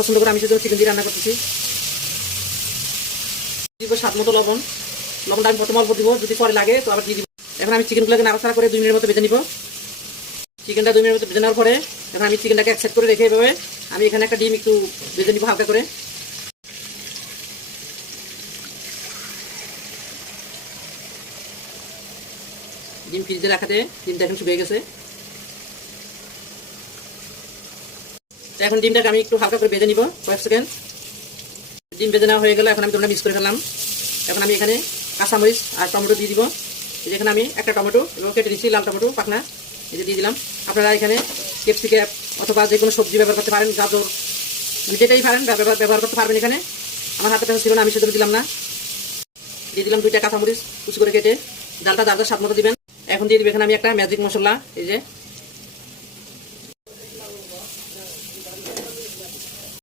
পছন্দ করে আমি সেজন্য চিকেন দিয়ে রান্না করতেছি। দিব স্বাদ মতো লবণ। লবণটা আমি প্রথম অল্প দিব, যদি পরে লাগে তো আবার দিয়ে দিব। এখন আমি চিকেনগুলোকে নাড়াচাড়া করে 2 মিনিটের মতো ভেজে নিব। চিকেনটা 2 মিনিটের মতো ভেজে নেওয়ার পরে এখন আমি চিকেনটাকে এক সাইড করে রেখে এভাবে আমি এখানে একটা ডিম একটু ভেজে নিব হালকা করে। ডিম ফ্রিজে রাখাতে ডিমটা এখন শুকিয়ে গেছে। এখন ডিমটাকে আমি একটু হালকা করে ভেজে নিব কয়েক সেকেন্ড। ডিম ভেজে নেওয়া হয়ে গেল। এখন আমি তোমরা মিক্স করে ফেললাম। এখন আমি এখানে কাঁচামরিচ আর টমেটো দিয়ে দিব। এই যেখানে আমি একটা টমেটো এবং কেটে দিচ্ছি লাল টমেটো পাকনা, এই যে দিয়ে দিলাম। আপনারা এখানে ক্যাপসিকাম অথবা যে কোনো সবজি ব্যবহার করতে পারেন, গাজর মানে যেটাই পারেন ব্যবহার করতে পারবেন। এখানে আমার হাতে পেঁচা ছিল না, আমি সেজন্য দিলাম না। দিয়ে দিলাম 2টা কাঁচামরিচ কুচি করে কেটে। ডালটা যার স্বাদ মতো দিবেন। এখন দিয়ে দিব এখানে আমি একটা ম্যাজিক মশলা, এই যে